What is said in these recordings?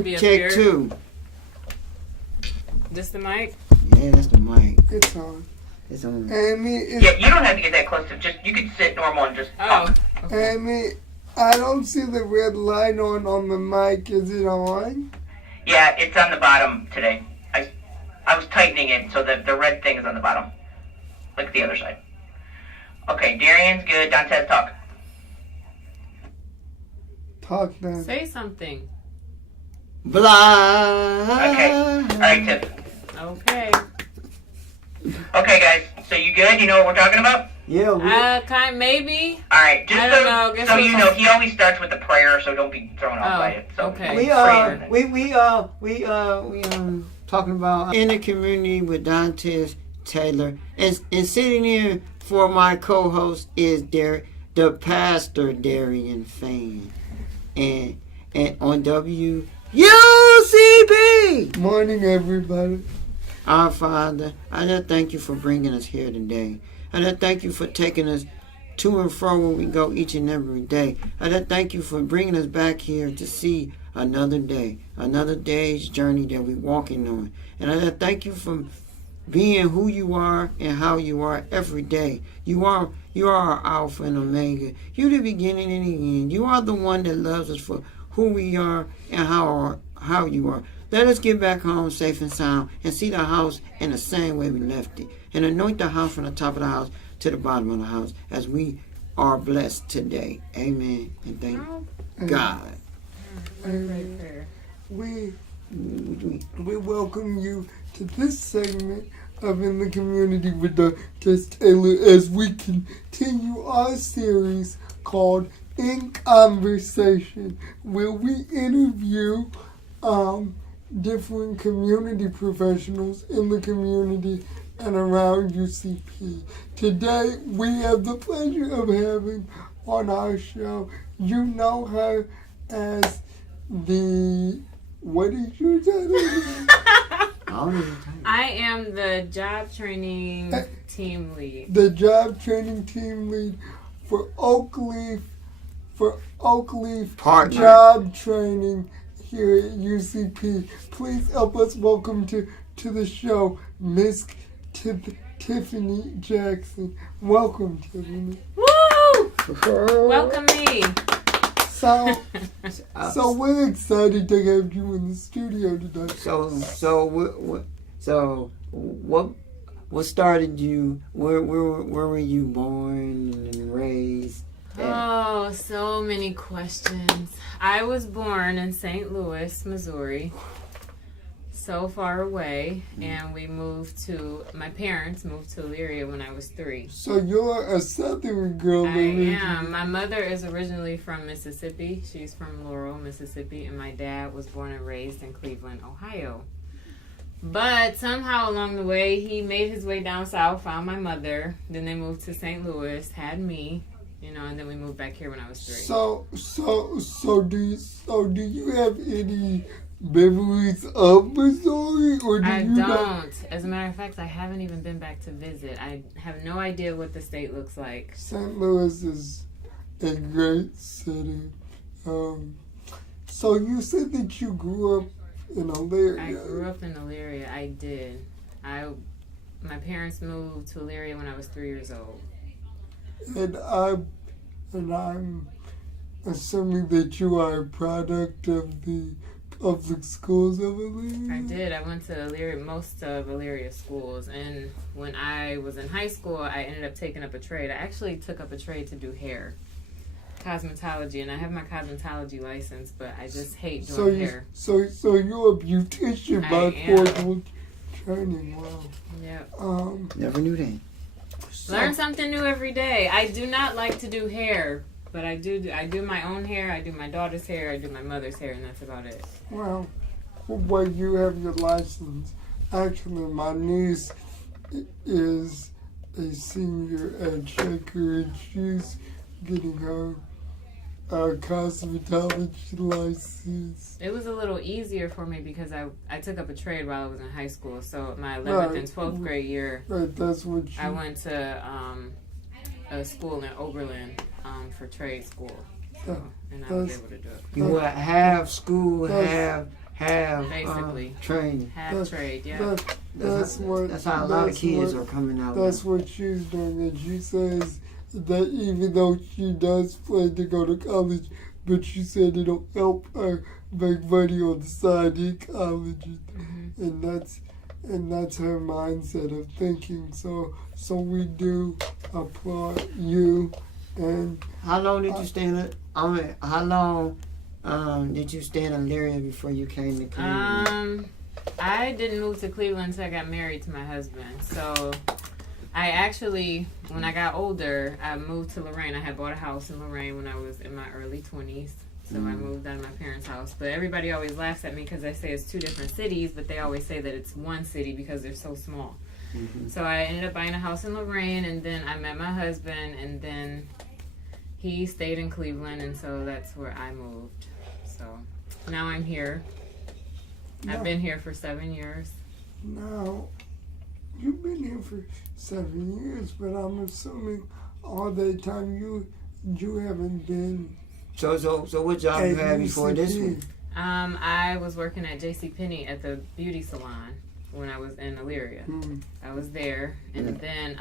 1, check 2. This the mic? Yeah, that's the mic. It's on. It's on. Amy, Yeah, you don't have to get that close to just. You could sit normal and just talk. Okay. Amy, I don't see the red light on the mic. Is it on? Yeah, it's on the bottom today. I was tightening it so that the red thing is on the bottom. Like the other side. Okay, Darian's good. Dantes, talk. Talk then. Say something. Blah. Okay. Alright, Tiff. Okay. Okay, guys. So you good? You know what we're talking about? Yeah. Maybe. Alright, just I don't know. Guess so we'll you know, he always starts with the prayer, so don't be thrown off by it. So okay. We talking about in the community with Dantes Taylor, and sitting here for my co-host is the pastor Darian Fan, and on WUCB. Morning, everybody. Our Father, I just thank you for bringing us here today. I just thank you for taking us to and fro where we go each and every day. I just thank you for bringing us back here to see another day's journey that we're walking on. And I just thank you for being who you are and how you are every day. You are our Alpha and Omega. You're the beginning and the end. You are the one that loves us for who we are and how you are. Let us get back home safe and sound and see the house in the same way we left it. And anoint the house from the top of the house to the bottom of the house as we are blessed today. Amen. And thank God. We welcome you to this segment of In the Community with Dr. Taylor as we continue our series called In Conversation, where we interview different community professionals in the community and around UCP. Today, we have the pleasure of having on our show, you know her as what is your title? I am the job training team lead. The job training team lead for Oakleaf Partner. Job Training here at UCP. Please help us welcome to the show, Miss Tiffany Jackson. Welcome, Tiffany. Woo! Welcome me. So we're excited to have you in the studio today. So what started you? Where were you born and raised? Oh, so many questions. I was born in St. Louis, Missouri, so far away, and my parents moved to Elyria when I was 3. So you're a Southern girl. I am. My mother is originally from Mississippi. She's from Laurel, Mississippi, and my dad was born and raised in Cleveland, Ohio. But somehow along the way, he made his way down south, found my mother, then they moved to St. Louis, had me, and then we moved back here when I was 3. So do you have any memories of Missouri, or do I you don't. As a matter of fact, I haven't even been back to visit. I have no idea what the state looks like. St. Louis is a great city. So you said that you grew up in Elyria. I grew up in Elyria. I did. My parents moved to Elyria when I was 3 years old. And I'm assuming that you are a product of the public schools of Elyria? I did. I went to most of Elyria schools, and when I was in high school, I ended up taking up a trade. I actually took up a trade to do hair, cosmetology, and I have my cosmetology license, but I just hate doing hair. So you're a beautician by formal training. Wow. Yep. Never knew that. Learn something new every day. I do not like to do hair, but I do my own hair. I do my daughter's hair. I do my mother's hair, and that's about it. Well, you have your license. Actually, my niece is a senior at Shaker, and she's getting her cosmetology license. It was a little easier for me because I took up a trade while I was in high school. So my 11th and 12th grade year, that's what I went to a school in Oberlin for trade school. So, and I was able to do it. You would have school, have Basically. training. Half trade, yeah. That's how a lot of kids are coming out. That's what she's doing, and she says that even though she does plan to go to college, but she said it'll help her make money on the side in college, and that's her mindset of thinking. So we do applaud you. And how long did you stay in it? How long did you stay in Elyria before you came to Cleveland? I didn't move to Cleveland until I got married to my husband. So I actually, when I got older, I moved to Lorraine. I had bought a house in Lorraine when I was in my early 20s. So I moved out of my parents' house. But everybody always laughs at me because I say it's two different cities, but they always say that it's one city because they're so small. So I ended up buying a house in Lorraine, and then I met my husband, and then he stayed in Cleveland, and so that's where I moved. So now I'm here. I've been here for 7 years. Now, you've been here for 7 years, but I'm assuming all that time you haven't been. So what job you had before this one? I was working at JCPenney at the beauty salon when I was in Elyria. I was there, and then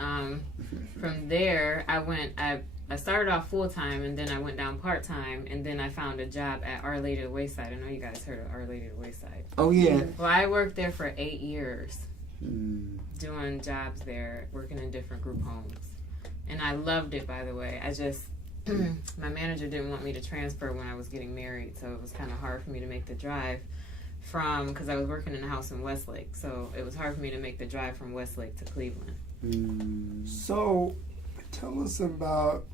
from there I started off full-time, and then I went down part-time, and then I found a job at Our Lady of the Wayside. I know you guys heard of Our Lady of the Wayside. Oh, yeah. Well, I worked there for 8 years, doing jobs there, working in different group homes. And I loved it, by the way. I just, my manager didn't want me to transfer when I was getting married, so it was kind of hard for me to make the drive because I was working in a house in Westlake, so it was hard for me to make the drive from Westlake to Cleveland. So, tell us about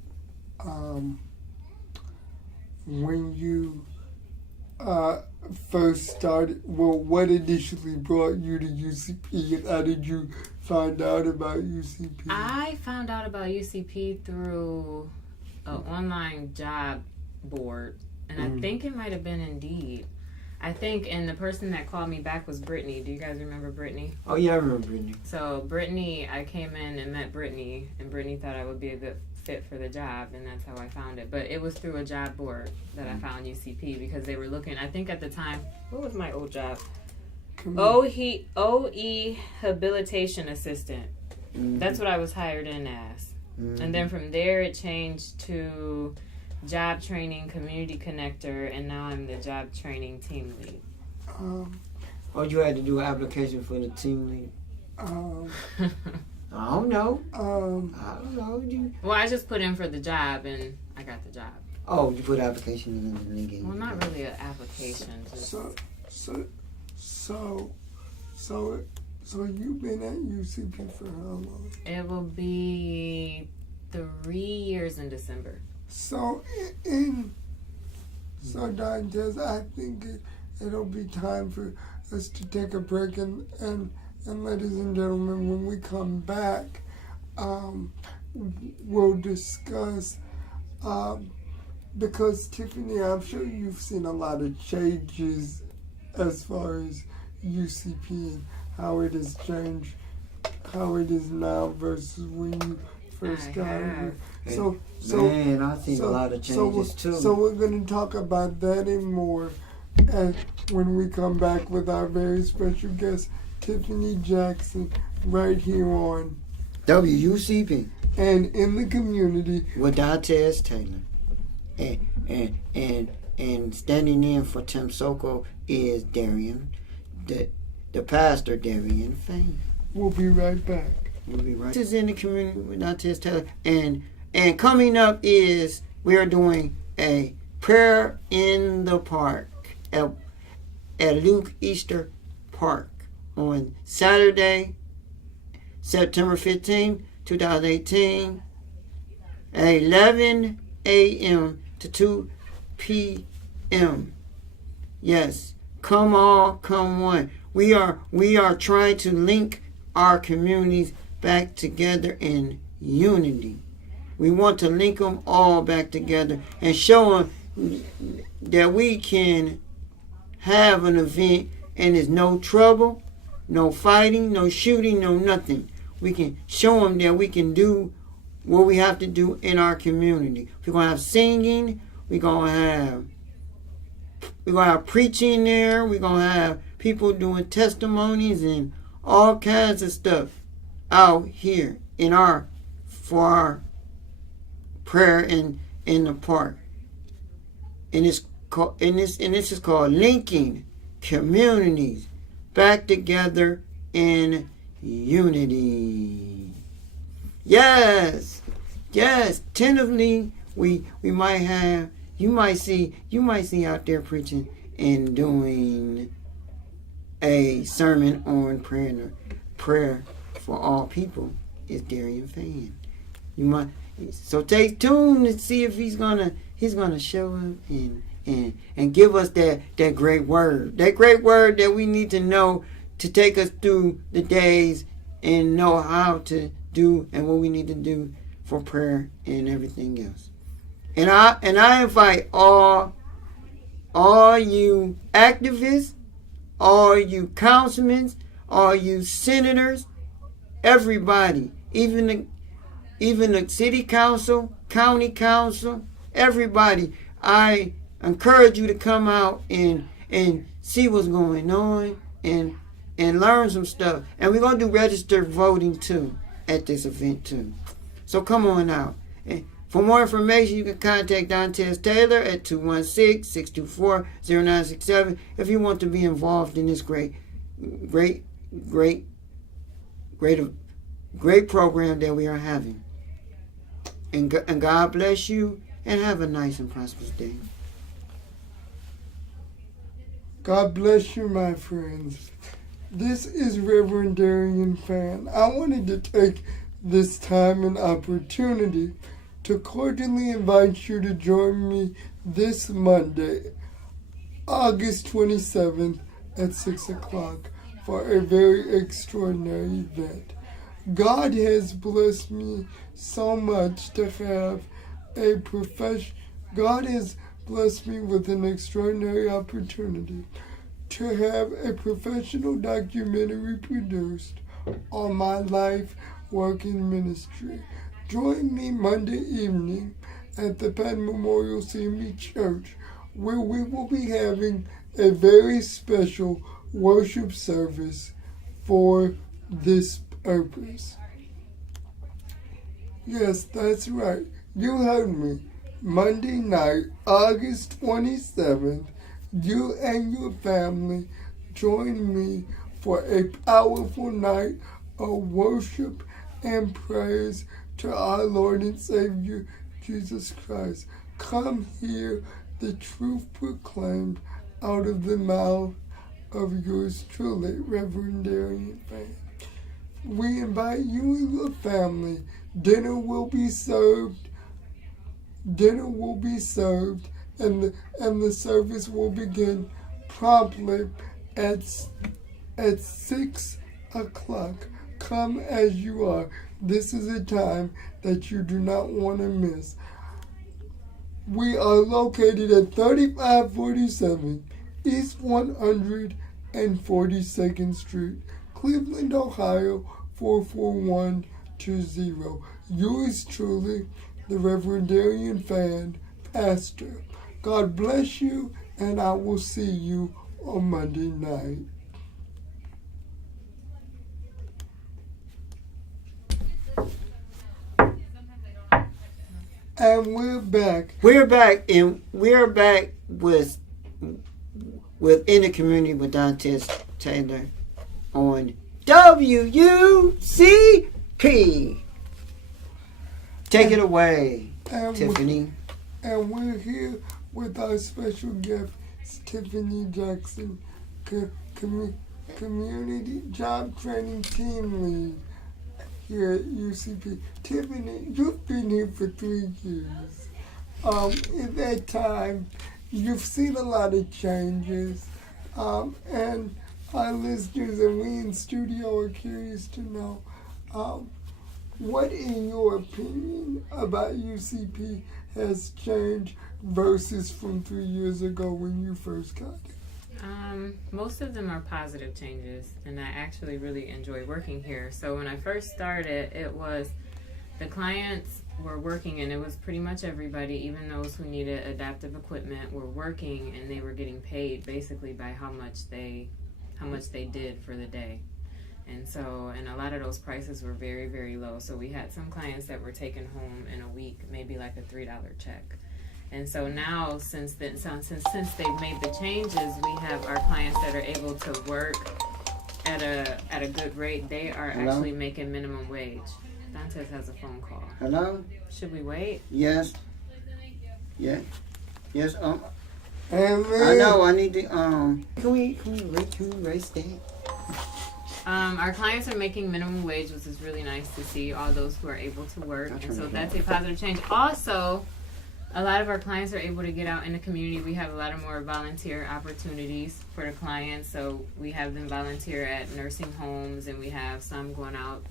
when you first started, what initially brought you to UCP, and how did you find out about UCP? I found out about UCP through an online job board, and I think it might have been Indeed. And the person that called me back was Brittany. Do you guys remember Brittany? Oh, yeah, I remember Brittany. So Brittany, I came in and met Brittany, and Brittany thought I would be a good fit for the job, and that's how I found it. But it was through a job board that I found UCP because they were looking, I think at the time, what was my old job? OE Habilitation Assistant. That's what I was hired in as. And then from there it changed to job training community connector, and now I'm the job training team lead. You had to do an application for the team lead? I don't know. I don't know. Well, I just put in for the job and I got the job. Oh, you put an application in and they gave you. Well, not really an application. Just... So you've been at UCP for how long? It will be 3 years in December. So Dantes, I think it'll be time for us to take a break, and ladies and gentlemen, when we come back, we'll discuss, because Tiffany, I'm sure you've seen a lot of changes as far as UCP and how it has changed, how it is now versus when you first got here. Man, I think a lot of changes too. So we're going to talk about that and more when we come back with our very special guest, Tiffany Jackson, right here on WUCP and in the community with Dantes Taylor, and standing in for Tim Soko is Darian, the pastor Darian Fain. We'll be right back. We'll be right. This is in the community with Dantes Taylor, and coming up is we are doing a prayer in the park at Luke Easter Park on Saturday, September 15, 2018, at 11 a.m. to 2 p.m. Yes, come all, come one. We are trying to link our communities back together in unity. We want to link them all back together and show them that we can have an event and there's no trouble, no fighting, no shooting, no nothing. We can show them that we can do what we have to do in our community. We're going to have singing. We're going to have preaching there. We're going to have people doing testimonies and all kinds of stuff out here for our prayer in the park. And this is called linking communities back together in unity. Yes. Tentatively, we might have. You might see out there preaching and doing a sermon on prayer for all people. Is Darian Fan? You might. So stay tuned to see if he's gonna show up and give us that great word that we need to know to take us through the days and know how to do and what we need to do for prayer and everything else. And I invite all you activists, all you councilmen, all you senators, everybody, even the city council, county council, everybody. I encourage you to come out and see what's going on and learn some stuff. And we're going to do registered voting too at this event too. So come on out. And for more information, you can contact Dantes Taylor at 216-624-0967 if you want to be involved in this great program that we are having. And God bless you and have a nice and prosperous day. God bless you, my friends. This is Reverend Darian Fan. I wanted to take this time and opportunity to cordially invite you to join me this Monday, August 27th at 6 o'clock for a very extraordinary event. God has blessed me so much to have a profession. God has blessed me with an extraordinary opportunity to have a professional documentary produced on my life working ministry. Join me Monday evening at the Penn Memorial CME Church, where we will be having a very special worship service for this purpose. Yes, that's right. You heard me. Monday night, August 27th, you and your family join me for a powerful night of worship and praise to our Lord and Savior, Jesus Christ. Come hear the truth proclaimed out of the mouth of yours truly, Reverend Darian Fan. We invite you and your family. Dinner will be served, and the service will begin promptly at 6 o'clock. Come as you are. This is a time that you do not want to miss. We are located at 3547 East 142nd Street, Cleveland, Ohio, 44120. Yours truly, the Reverend Darian Fan, Pastor. God bless you, and I will see you on Monday night. And we're back. We're back with In the Community with Dantes Taylor on WUCP. Take it away, Tiffany. And we're here with our special guest, Tiffany Jackson, Community Job Training Team Lead here at UCP. Tiffany, you've been here for 3 years. In that time, you've seen a lot of changes, and our listeners and we in studio are curious to know, what, in your opinion, about UCP has changed versus from 3 years ago when you first got it? Most of them are positive changes, and I actually really enjoy working here. So when I first started, it was the clients were working, and it was pretty much everybody, even those who needed adaptive equipment, were working, and they were getting paid basically by how much they did for the day. And so, and a lot of those prices were very, very low. So we had some clients that were taking home in a week maybe like a $3 check. And so now, since they've made the changes, we have our clients that are able to work at a good rate. They are actually making minimum wage. Dantes has a phone call. Hello? Should we wait? Yes. Yeah. Yes. Amen. I know. I need to. Can we raise that? Our clients are making minimum wage, which is really nice to see. All those who are able to work, and so that's a positive change. Also, a lot of our clients are able to get out in the community. We have a lot of more volunteer opportunities for the clients. So we have them volunteer at nursing homes, and we have some going out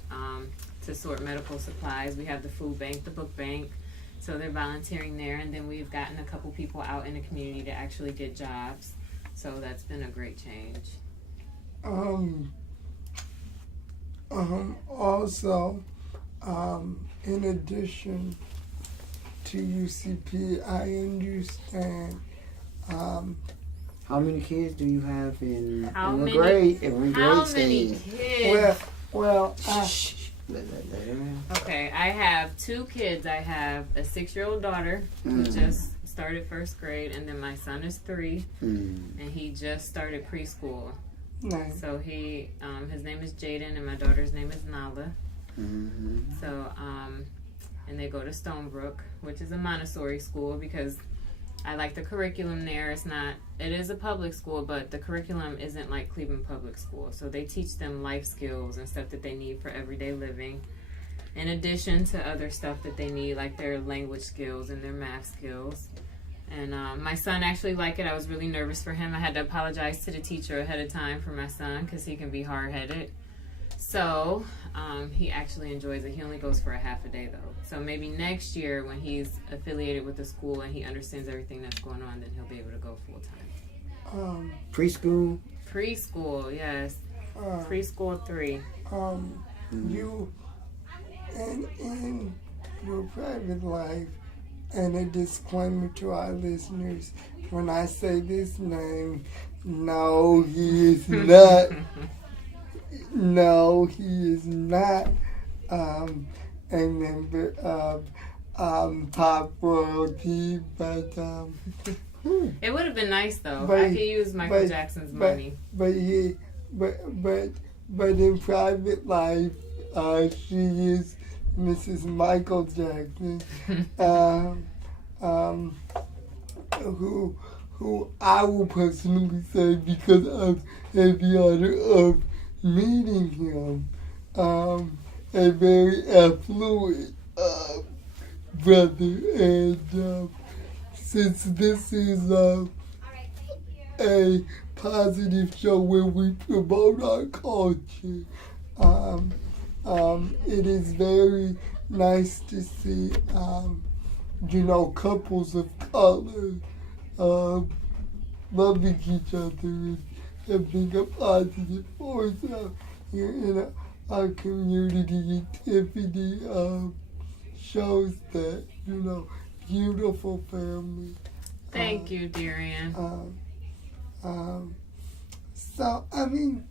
to sort medical supplies. We have the food bank, the book bank. So they're volunteering there. And then we've gotten a couple people out in the community to actually get jobs. So that's been a great change. Also, in addition to UCP, I understand. How many kids do you have in How in many- grade? How many kids? Okay, I have 2 kids. I have a 6-year-old daughter who just started 1st grade, and then my son is 3, and he just started preschool. Nice. So he, his name is Jaden, and my daughter's name is Nala. So, and they go to Stonebrook, which is a Montessori school, because I like the curriculum there. It is a public school, but the curriculum isn't like Cleveland Public School. So they teach them life skills and stuff that they need for everyday living, in addition to other stuff that they need, like their language skills and their math skills. And my son actually liked it. I was really nervous for him. I had to apologize to the teacher ahead of time for my son because he can be hard-headed. So he actually enjoys it. He only goes for a half a day, though. So maybe next year when he's affiliated with the school and he understands everything that's going on, then he'll be able to go full-time. Preschool? Preschool, yes. Preschool 3. You, and in your private life, and a disclaimer to our listeners, when I say this name, no, he is not. No, he is not a member of pop royalty, but it would have been nice, though. But- I could use Michael Jackson's money. But in private life, she is Mrs. Michael Jackson, who I will personally say, because I've had the honor of meeting him, a very affluent brother, and since this is a positive show where we promote our culture, it is very nice to see, couples of color loving each other and being a positive force here in our community. Tiffany shows that, beautiful family. Thank you, Darian. So, I mean,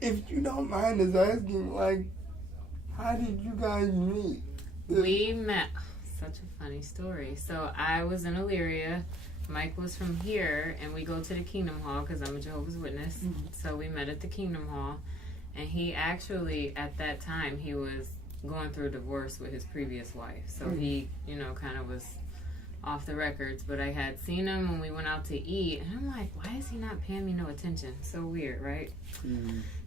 if you don't mind us asking, like, how did you guys meet? We met. Such a funny story. So I was in Elyria. Mike was from here, and we go to the Kingdom Hall because I'm a Jehovah's Witness. Mm-hmm. So we met at the Kingdom Hall, and he actually, at that time, he was going through a divorce with his previous wife. So he, kind of was off the records. But I had seen him when we went out to eat, and I'm like, why is he not paying me no attention? So weird, right?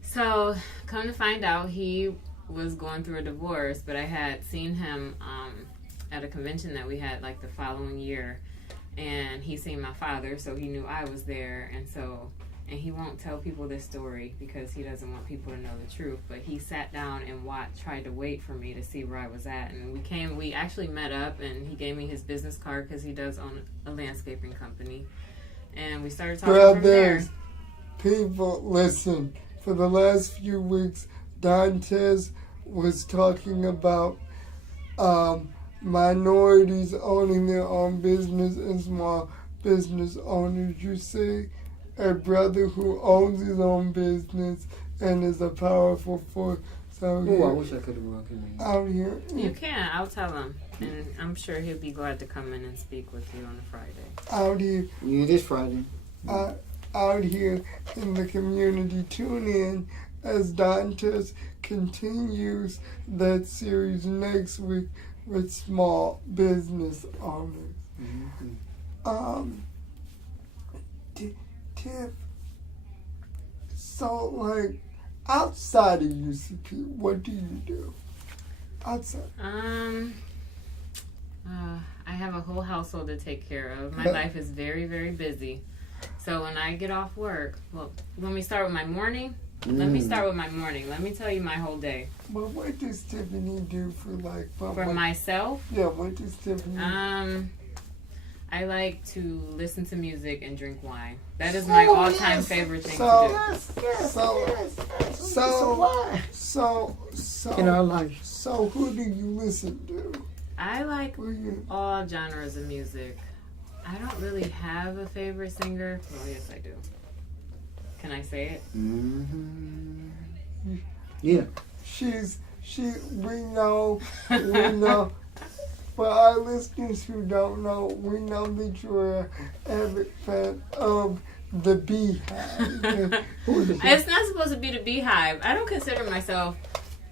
So come to find out, he was going through a divorce, but I had seen him at a convention that we had like the following year, and he seen my father, so he knew I was there, and he won't tell people this story because he doesn't want people to know the truth, but he sat down and tried to wait for me to see where I was at, and we actually met up, and he gave me his business card because he does own a landscaping company, and we started talking from there. People, listen, for the last few weeks, Dantes was talking about minorities owning their own business and small business owners. You see a brother who owns his own business and is a powerful force. So Oh, I wish I could have brought him in. out here, You can. I'll tell him, and I'm sure he'll be glad to come in and speak with you on a Friday. out here, Yeah, this Friday. out here in the community. Tune in as Dantes continues that series next week with small business owners. Mm-hmm. Tiff, so like outside of UCP, what do you do? Outside. I have a whole household to take care of. My life is very, very busy. So when I get off work, well, when we start with my morning, let me start with my morning. Let me tell you my whole day. Well, what does Tiffany do for like For myself, Yeah, what does Tiffany I like to listen to music and drink wine. That is my all-time favorite thing to So In our life. So who do you listen to? do. I like all genres of music. I don't really have a favorite singer. Well, yes, I do. Can I say it? Mm-hmm. Yeah. We know, for our listeners who don't know, we know that you're an avid fan of the Beehive. It's not supposed to be the Beehive. I don't consider myself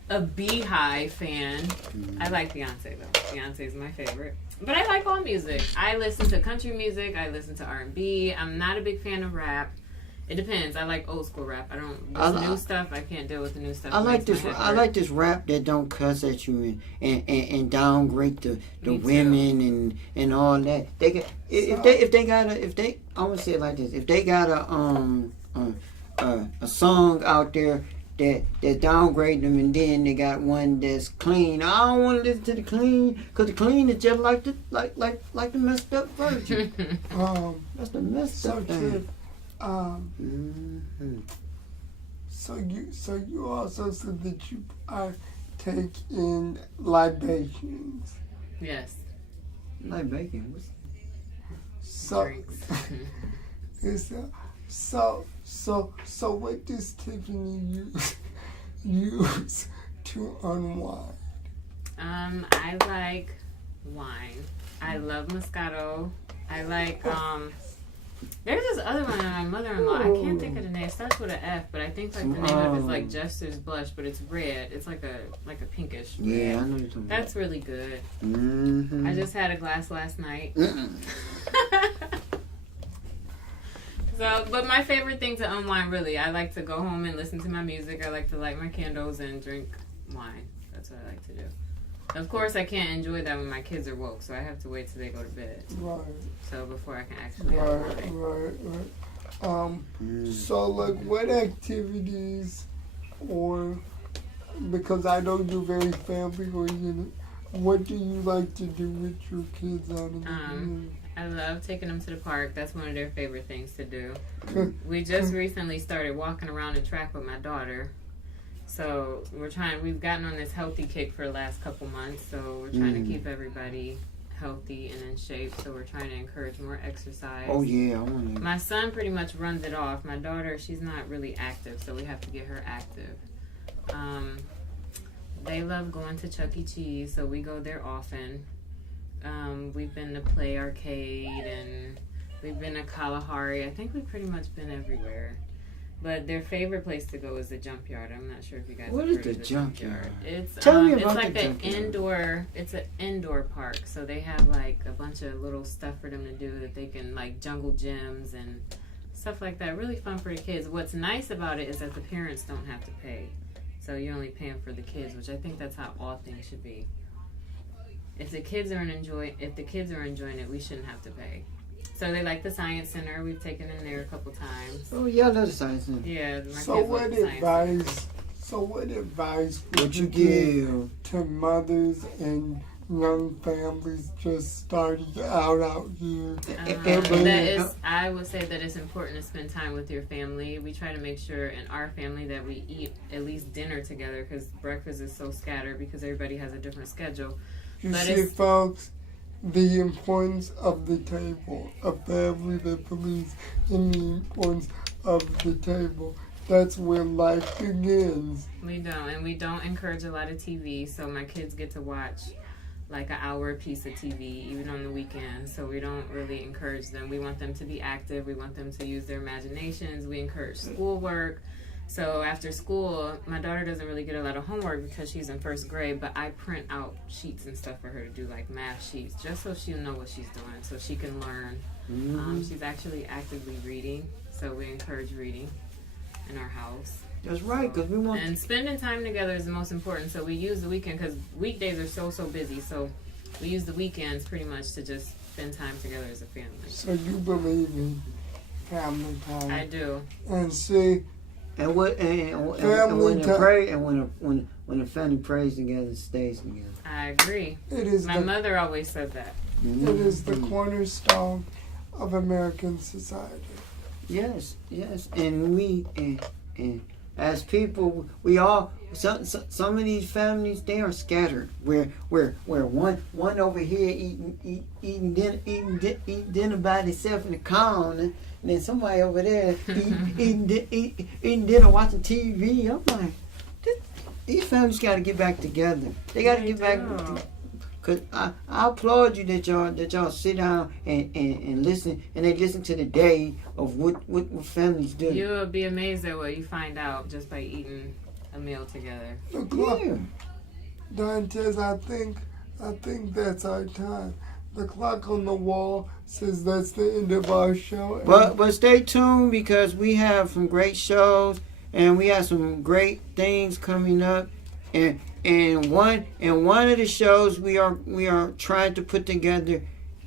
a Beehive fan. I like Beyonce though. Beyonce is my favorite. But I like all music. I listen to country music. I listen to R&B. I'm not a big fan of rap. It depends. I like old school rap. I don't. New stuff. I can't deal with the new stuff. I like this. I like this rap that don't cuss at you and downgrade the women and all that. They get if they I'm gonna say it like this. If they got a song out there that downgrade them, and then they got one that's clean. I don't want to listen to the clean because the clean is just like the messed up version. That's the messed up thing. So you also said that you take in libations. Yes. Like bacon. What's Drinks. So what does Tiffany use to unwind? I like wine. I love Moscato. I like there's this other one on my mother-in-law. I can't think of the name. It starts with an F, but I think like the name of it is like Jester's Blush, but it's red. It's like a pinkish red. Yeah, I know you're talking about. That's really good. Mm-hmm. I just had a glass last night. So, but my favorite thing to unwind, really, I like to go home and listen to my music. I like to light my candles and drink wine. That's what I like to do. Of course, I can't enjoy that when my kids are woke, so I have to wait till they go to bed. Right. So before I can actually unwind. Right. So, like, what activities, or because I know you're very family oriented, what do you like to do with your kids out in the community? I love taking them to the park. That's one of their favorite things to do. We just recently started walking around the track with my daughter. So we've gotten on this healthy kick for the last couple months. So we're trying to keep everybody healthy and in shape. So we're trying to encourage more exercise. Oh yeah, I want to. My son pretty much runs it off. My daughter, she's not really active, so we have to get her active. They love going to Chuck E. Cheese, so we go there often. We've been to Play Arcade, and we've been to Kalahari. I think we've pretty much been everywhere. But their favorite place to go is the Junkyard. I'm not sure if you guys What have is heard the of the Junkyard? It's Tell me it's about like the an Junkyard. it's an indoor park. So they have like a bunch of little stuff for them to do that they can, like jungle gyms and stuff like that. Really fun for the kids. What's nice about it is that the parents don't have to pay. So you're only paying for the kids, which I think that's how all things should be. If the kids are enjoying it, we shouldn't have to pay. So they like the Science Center. We've taken them there a couple times. Oh yeah, I love the Science Center. Yeah, my So kids what like the Science what advice would What you you give give? to mothers and young families just starting out here? I would say that it's important to spend time with your family. We try to make sure in our family that we eat at least dinner together because breakfast is so scattered because everybody has a different schedule. You But see, it's- folks, the importance of the table, a family that believes in the importance of the table. That's where life begins. We don't, and we don't encourage a lot of TV, so my kids get to watch like an hour a piece of TV, even on the weekends. So we don't really encourage them. We want them to be active. We want them to use their imaginations. We encourage schoolwork. So after school, my daughter doesn't really get a lot of homework because she's in first grade, but I print out sheets and stuff for her to do, like math sheets, just so she'll know what she's doing, so she can learn. She's actually actively reading, so we encourage reading in our house. That's right, because we want. And spending time together is the most important. So we use the weekend because weekdays are so busy. So we use the weekends pretty much to just spend time together as a family. So you believe in family time. I do. And see, And what and Family when they time. pray and when the family prays together, it stays together. I agree. it is My the mother always said that. it is the cornerstone of American society. Yes, and we and as people, we all some of these families, they are scattered. Where one over here eating dinner by themselves in the corner, and then somebody over there eating dinner watching TV. I'm like, these families got to get back together. They got to get back. Cause I applaud you that y'all sit down and listen, and they listen to the day of what families do. You will be amazed at what you find out just by eating a meal together. The clock, Yeah. Dantes, I think that's our time. The clock on the wall says that's the end of our show. But stay tuned because we have some great shows and we have some great things coming up. And one of the shows we are trying to put together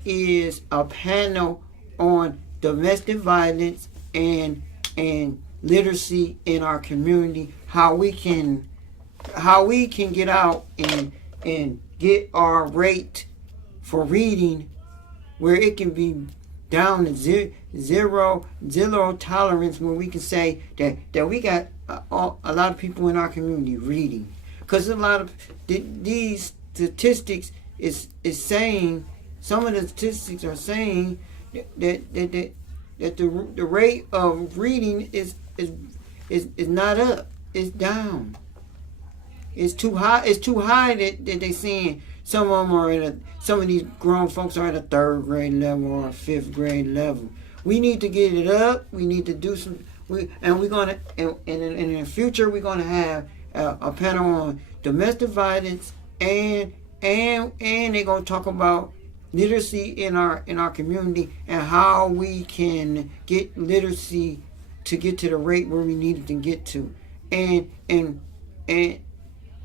is a panel on domestic violence and literacy in our community. How we can get out and get our rate for reading where it can be down to zero tolerance, where we can say that we got a lot of people in our community reading. Because a lot of these statistics is saying, some of the statistics are saying that the rate of reading is not up, it's down. It's too high. It's too high that they're saying some of them are some of these grown folks are at a 3rd grade level or a 5th grade level. We need to get it up. We need to do some. We're gonna and in the future we're gonna have a panel on domestic violence and they're gonna talk about literacy in our community and how we can get literacy to get to the rate where we need it to get to.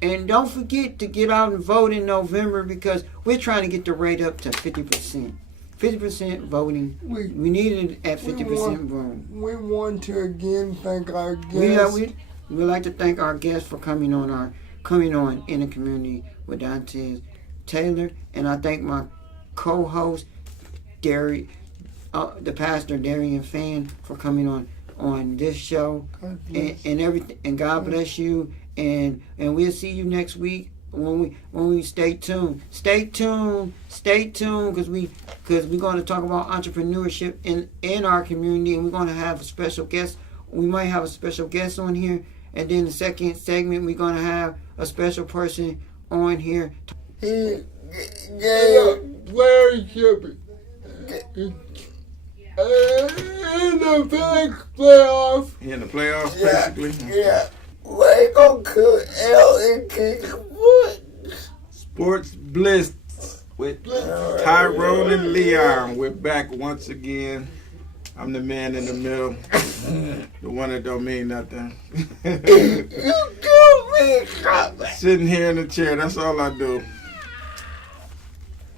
And don't forget to get out and vote in November because we're trying to get the rate up to 50%. 50% voting. We need it at 50% voting. We want to again thank our guests. We'd like to thank our guests for coming on in the community with Dante Taylor, and I thank my co-host the pastor Darian Fan for coming on this show and everything. And God bless you. And we'll see you next week when we stay tuned because we're going to talk about entrepreneurship in our community, and we're going to have a special guest. We might have a special guest on here, and then the second segment we're going to have a special person on here. Larry Shippey. In the playoffs, basically. Yeah. We're gonna cook L&T Sports Bliss with Tyrone and Leon. We're back once again. I'm the man in the middle, the one that don't mean nothing. You do me something. Sitting here in the chair, that's all I do.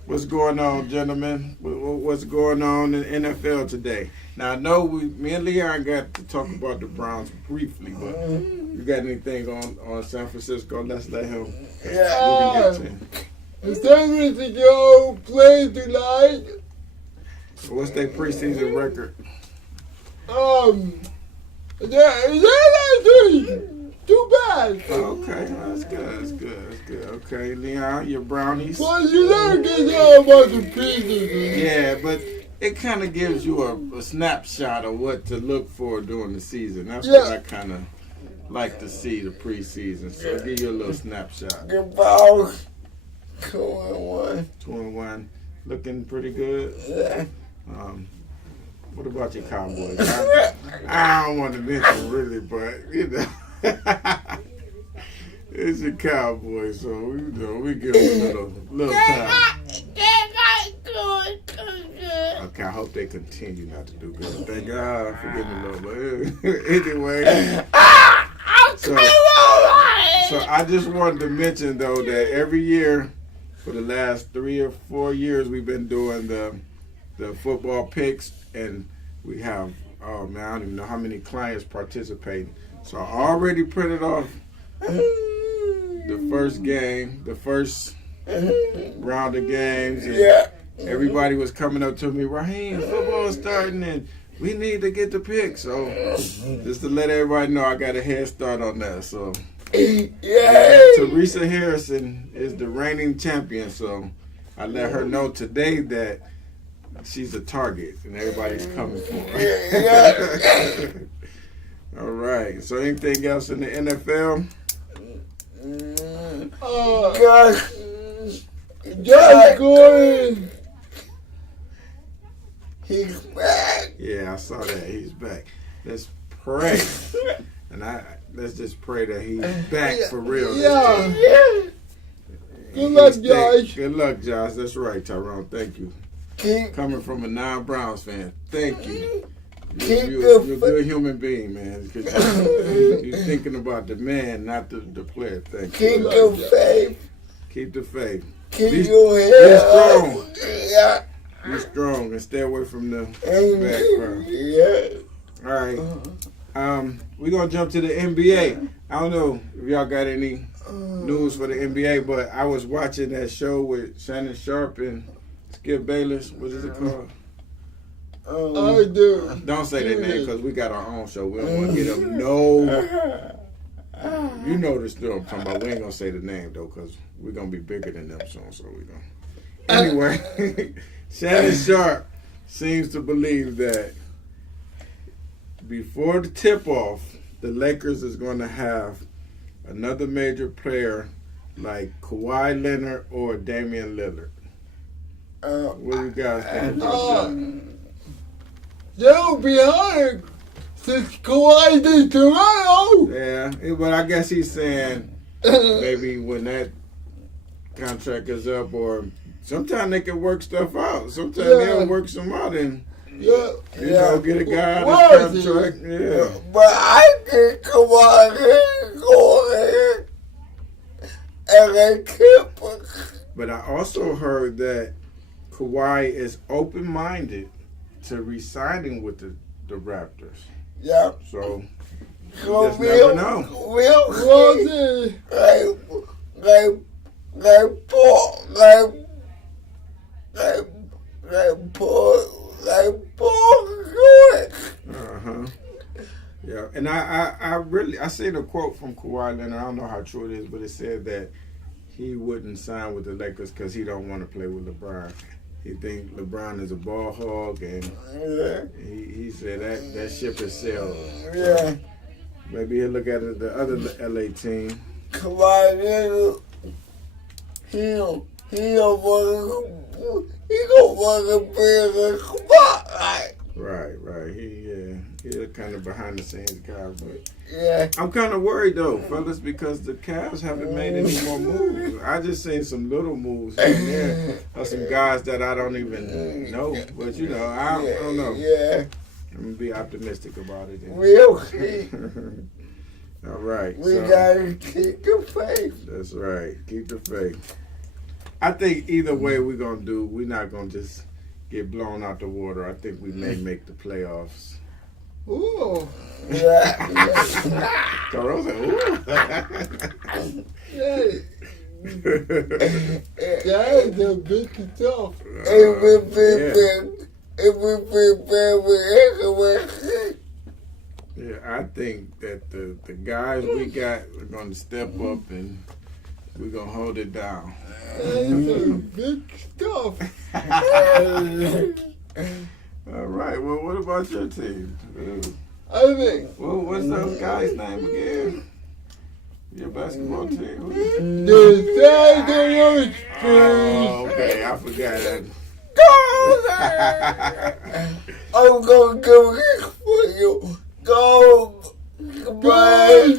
What's going on, gentlemen? What's going on in the NFL today? Now, I know me and Leon got to talk about the Browns briefly, but you got anything on San Francisco? Let's let him. Yeah. Is San Francisco play tonight? What's their preseason record? Is that last week? too bad. Okay, that's good. That's good. That's good. Okay, Leon, your brownies. Well, you never get out about the preseason. Yeah, but it kind of gives you a snapshot of what to look for during the season. That's what I kind of like to see, the preseason. So I'll give you a little snapshot. About 2-1. 2-1, looking pretty good. Yeah. What about your Cowboys? I don't want to mention really, but you know, it's your Cowboys, so we give them a little time. Okay, I hope they continue not to do good. Thank God for getting a little bit. Anyway, so I just wanted to mention though that every year for the last 3 or 4 years we've been doing the football picks, and we have, oh man, I don't even know how many clients participating. So I already printed off the first game, the first round of games. And everybody was coming up to me, Raheem, football's starting and we need to get the pick. So just to let everybody know, I got a head start on that. So Teresa Harrison is the reigning champion. So I let her know today that she's a target and everybody's coming for her. All right. So anything else in the NFL? Josh Gordon. He's back. Yeah, I saw that. He's back. Let's pray. And let's just pray that he's back for real. Yeah. Good luck, Josh. Good luck, Josh. That's right, Tyrone. Thank you. Coming from a non-Browns fan. Thank you. You're a good human being, man. Because you're thinking about the man, not the player. Thank you. Keep the faith. Keep the faith. Keep your head Be strong. Yeah. Be strong and stay away from the background. Yeah. All right. We're going to jump to the NBA. I don't know if y'all got any news for the NBA, but I was watching that show with Shannon Sharp and Skip Bayless. What is it called? I do. Don't say their name because we got our own show. We don't want to get them no. You know the story I'm talking about. We ain't going to say the name, though, because we're going to be bigger than them soon, so we're going to. Anyway, Shannon Sharp seems to believe that before the tip-off, the Lakers is going to have another major player like Kawhi Leonard or Damian Lillard. What do you guys think about that? They'll be honored since Kawhi did Toronto. Yeah, but I guess he's saying maybe when that contract is up, or sometimes they can work stuff out. Sometimes they'll work some out and you know, get a guy on his contract. Yeah. But I think Kawhi go and they keep. But I also heard that Kawhi is open-minded to re-signing with the Raptors. Yeah. So you just never know. We'll see. Yeah, and I seen a quote from Kawhi Leonard. I don't know how true it is, but it said that he wouldn't sign with the Lakers because he don't want to play with LeBron. He think LeBron is a ball hog, and he said that ship is sailed. Yeah. Maybe he'll look at it, the other LA team. Kawhi Leonard, he don't want to be in the spotlight. Right. He's kind of behind the scenes guy, but I'm Yeah. kind of worried though, fellas, because the Cavs haven't made any more moves. I just seen some little moves here and there of some guys that I don't even know, but you know, I don't know. Yeah. I'm gonna be optimistic about it. We'll see. All right. We gotta keep the faith. That's right. Keep the faith. I think either way we're not gonna just get blown out the water. I think we may make the playoffs. Ooh. Yeah. So I was like, ooh. Hey. That is a bit tough. It would be very interesting. Yeah, I think that the guys we got are going to step up and we're going to hold it down. That's big stuff. All right. Well, what about your team? I think Well, what's those guys' name again? Your basketball team? the Tiger Oh, okay. I forgot that. I'm gonna go here for you. Go. Bye.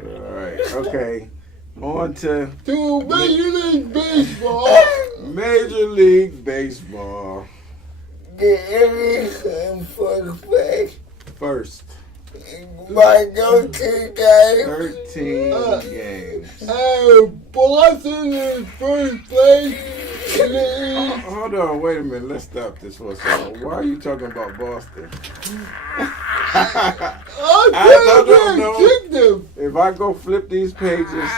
All right. Okay. On to to Major League Baseball. Major League Baseball. Get anything for the face. First, My go-to game. 13 games. Boston in first place. In the East. Hold on, wait a minute. Let's stop this for a second. Why are you talking about Boston? I'm No. trying to kick them. If I go flip these pages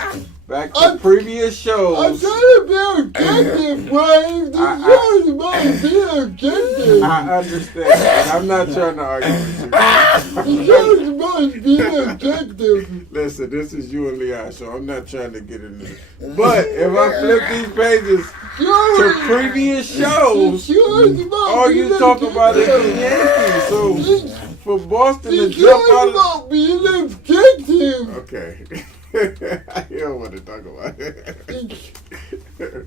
back to previous I'm shows, trying to be objective, Brian. The show's about being objective. I understand. And I'm not trying to argue with you. The show's about being objective. Listen, this is you and Leon show. I'm not trying to get into it. But if I flip these pages to previous shows, all you talk about is the Yankees. So for Boston to The jump show's out of... about being objective. Okay. You don't want to talk about it. The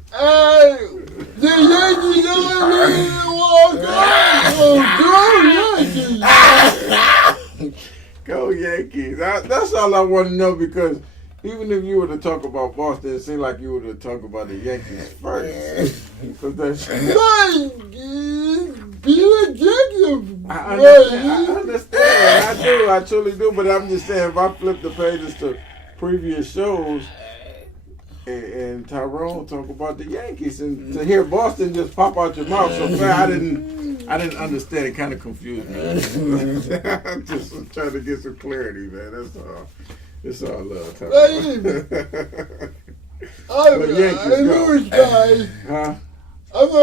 Yankees are ready to walk on. Go Yankees. Go Yankees. That's all I want to know, because even if you were to talk about Boston, it seemed like you were to talk about the Yankees first. Because that's... Be objective. I understand. I do. I truly do. But I'm just saying, if I flip the pages to previous shows and Tyrone talk about the Yankees, and to hear Boston just pop out your mouth so fast, I didn't understand. It kind of confused me. I'm just trying to get some clarity, man. That's all. It's all love, Tyrone. I'm But Yankees a go. news guy. Huh? I'm a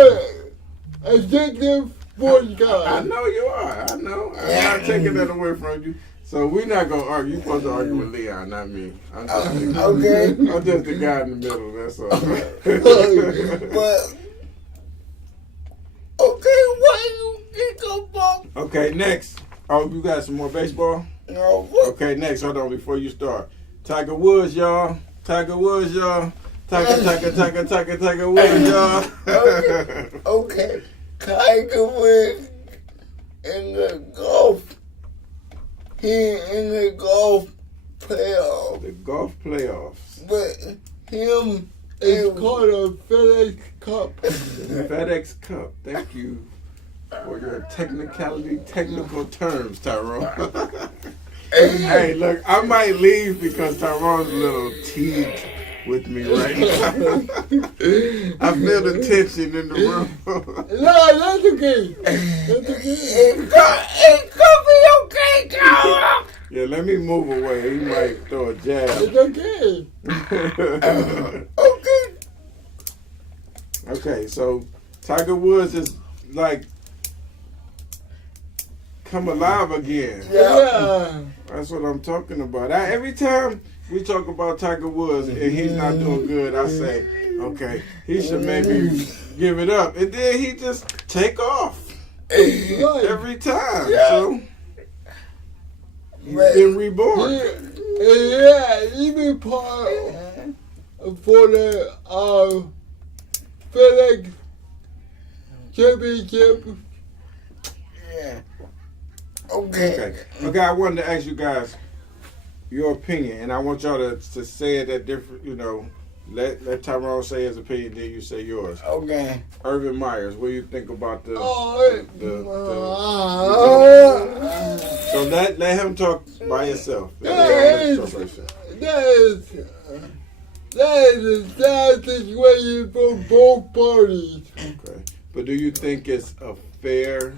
objective sports guy. I know you are. I know. I'm not taking that away from you. So we're not gonna argue. You're supposed to argue with Leon, not me. I'm just Okay. I'm just the guy in the middle. That's all. But okay, why you pick up on? Okay, next. Oh, you got some more baseball? No, what? Okay, next. Hold on before you start. Tiger Woods, y'all. Tiger Woods, y'all. Tiger Woods, y'all. Okay. Tiger Woods in the golf. He in the golf playoff. The golf playoffs. But him It's called a FedEx Cup. The FedEx Cup. Thank you for your technical terms, Tyrone. Hey, look, I might leave because Tyrone's a little teased with me right now. I feel the tension in the room. No, that's okay. That's okay. it could be okay, Joe. Yeah, let me move away. He might throw a jab. It's okay. Okay. Okay, so Tiger Woods is like come alive again. Yeah. That's what I'm talking about. Every time we talk about Tiger Woods and he's not doing good, I say, okay, he should maybe give it up. And then he just take off every time. So he's been reborn. Yeah, even part for the FedEx Championship. Yeah. Okay. Okay, I wanted to ask you guys your opinion, and I want y'all to say it at different, let Tyrone say his opinion, then you say yours. Okay. Urban Myers, what do you think about the so let him talk by himself. That is a sad situation for both parties. Okay, but do you think it's a fair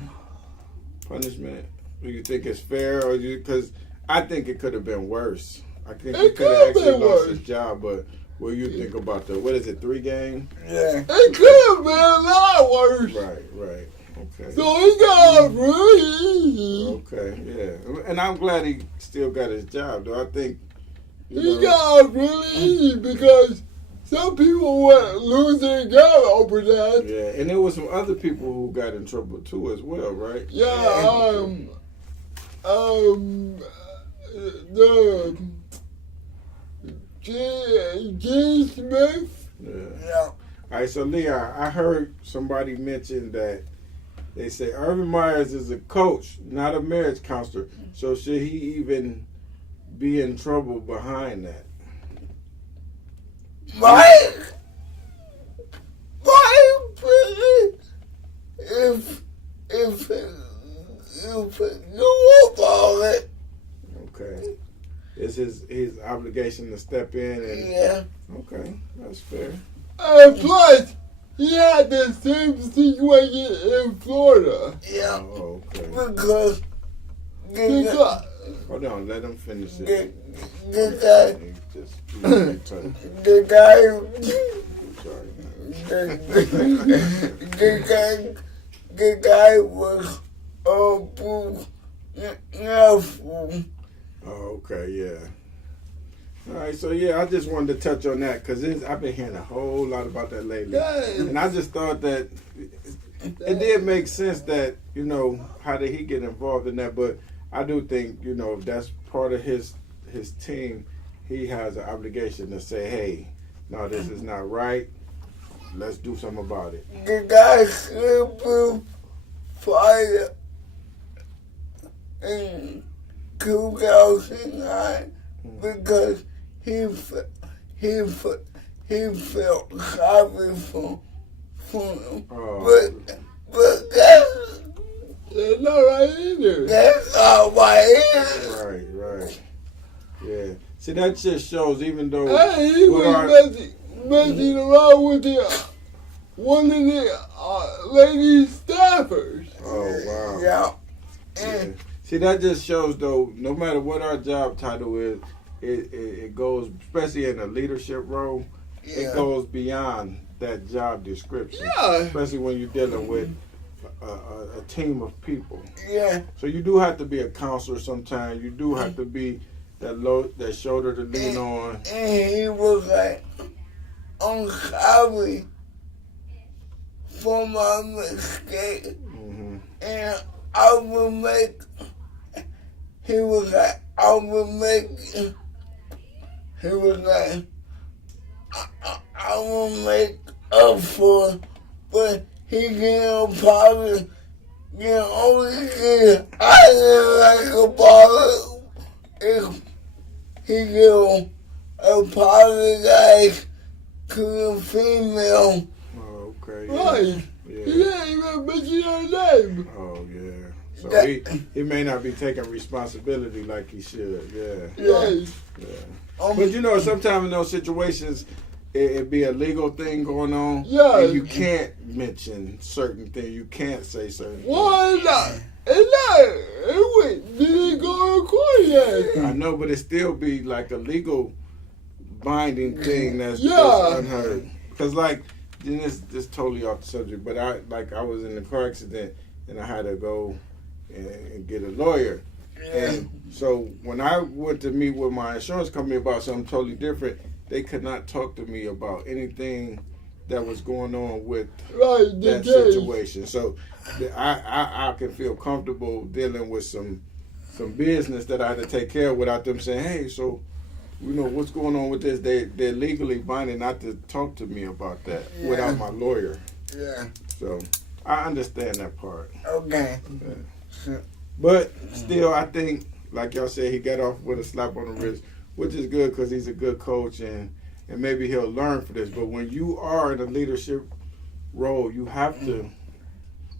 punishment? Do you think it's fair, or because I think it could have been worse. I think he could have actually lost his job, but what do you think about what is it, 3 games? Yeah. It could have been a lot worse. Right. Okay. So he got off really easy. Okay, yeah. And I'm glad he still got his job, though. I think, He got off really easy because some people would lose their job over that. yeah. And there was some other people who got in trouble, too, as well, right? Yeah, the G. Smith. Yeah. All right, so Leon, I heard somebody mention that they say Urban Myers is a coach, not a marriage counselor. So should he even be in trouble behind that? Why if you about it, Okay. It's his obligation to step in and yeah. okay, that's fair. And plus, he had the same situation in Florida. Yeah, Oh, okay. because Because, Hold on, let him finish it. the He just the guy was careful. Oh, okay, yeah. All right, so yeah, I just wanted to touch on that because I've been hearing a whole lot about that lately, and I just thought that it did make sense that how did he get involved in that? But I do think if that's part of his team, he has an obligation to say, hey, no, this is not right. Let's do something about it. The guy should be fired in 2009 because he felt sorry for him. Oh, But that's not right either. not right. right. Yeah. See, that just shows even though Hey, he was messing around with one of the lady staffers. Oh, wow. Yeah. Yeah. See, that just shows, though, no matter what our job title is, it goes, especially in a leadership role, it goes beyond that job description. Yeah. Especially when you're dealing with a team of people. Yeah. So you do have to be a counselor sometimes. You do have to be that shoulder to lean on. And he was like, I'm sorry for my mistake. Mm-hmm. And I will make, he was like, I will make, he was like, I will make up for, but he can't apologize. The only thing I didn't like about it is he can apologize to the female. Oh, okay. Right. Yeah. He didn't even mention her name. Oh, yeah. So he may not be taking responsibility like he should. Yeah. Right. Yeah. But sometimes in those situations, it'd be a legal thing going on. Yeah. And you can't mention certain things. You can't say certain things. Why not? Did it go in court yet? I know, but it still be like a legal binding thing that's unheard. Because this totally off the subject, but I was in a car accident and I had to go and get a lawyer. And so when I went to meet with my insurance company about something totally different, they could not talk to me about anything that was going on with that situation. So I can feel comfortable dealing with some business that I had to take care of without them saying, hey, so what's going on with this? They're legally binding not to talk to me about that without my lawyer. Yeah. So I understand that part. Okay. Yeah. But still, I think, like y'all said, he got off with a slap on the wrist, which is good because he's a good coach and maybe he'll learn for this. But when you are in a leadership role, you have to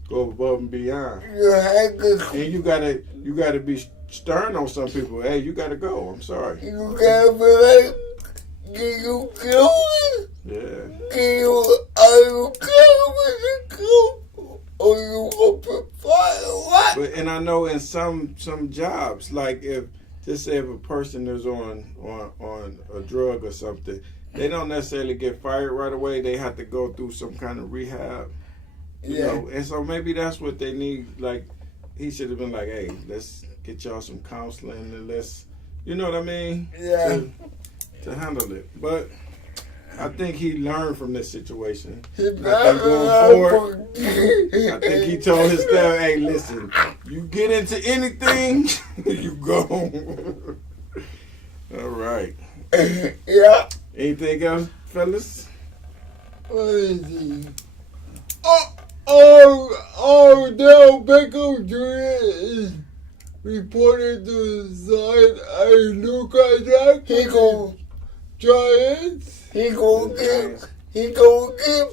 go above and beyond. And you gotta be stern on some people. Hey, you gotta go. I'm sorry. You gotta be like, can you kill me? Yeah. Are you killing me? Or you open fire? What? But and I know in some jobs, like if a person is on a drug or something, they don't necessarily get fired right away. They have to go through some kind of rehab. You know, and so maybe that's what they need. Like, he should have been like, hey, let's get y'all some counseling and let's, you know what I mean? Yeah. To handle it. But I think he learned from this situation. He I think going forward, I think he told his staff, hey, listen, you get into anything, you go. All right. Yeah. Anything else, fellas? What is he? Now Beckham Jr. is reported to sign a new contract. He gon' Giants. he gon' get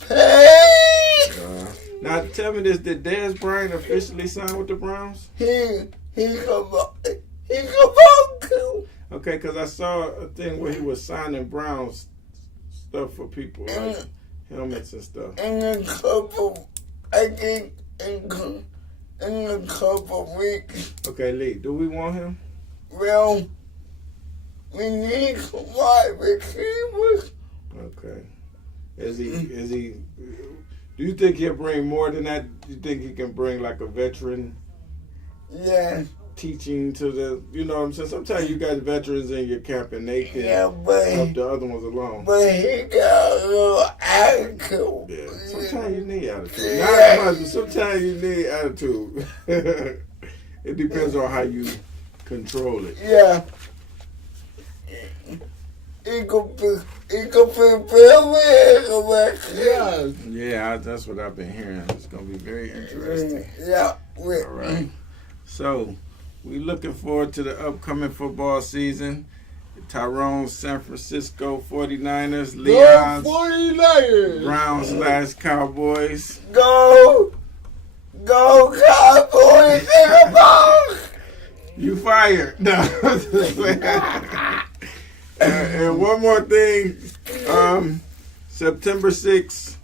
paid. Now, tell me this, did Dez Bryant officially sign with the Browns? He come on to. Okay, because I saw a thing where he was signing Browns stuff for people, like helmets and stuff. In a couple, I think in a couple weeks. Okay, Lee, do we want him? Well, we need some wide receivers. Okay. Is he, do you think he'll bring more than that? Do you think he can bring like a veteran Yeah. teaching to the, you know what I'm saying? Sometimes you got veterans in your camp and they can help but the other ones along. he got a little attitude. Yeah. Sometimes you need attitude. Yeah. Not much, but sometimes you need attitude. It depends on how you control it. Yeah. He could prepare me. Yeah. Yeah, that's what I've been hearing. It's going to be very interesting. Yeah. All right. So, we looking forward to the upcoming football season. Tyrone's San Francisco 49ers, Go Leon's 49ers. Browns/Cowboys. Go Cowboys in the ball. You fired. No. And one more thing. September 6th,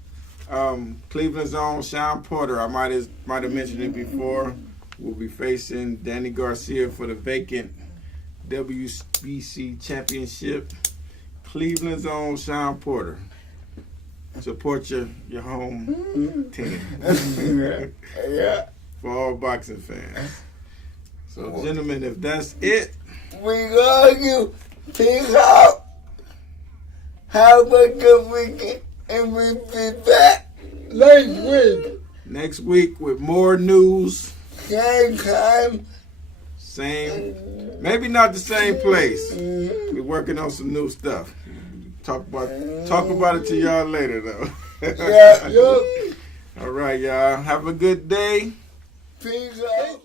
Cleveland's own Sean Porter, I might have mentioned it before, will be facing Danny Garcia for the vacant WBC championship. Cleveland's own Sean Porter. Support your home team. Yeah. For all boxing fans. So, gentlemen, if that's it, We love you. Peace out. Have a good weekend. And we'll be back Next week. with more news. same time. Same, maybe not the same place. We're working on some new stuff. Talk about it to y'all later, though. Yeah. All right, y'all. Have a good day. Peace out.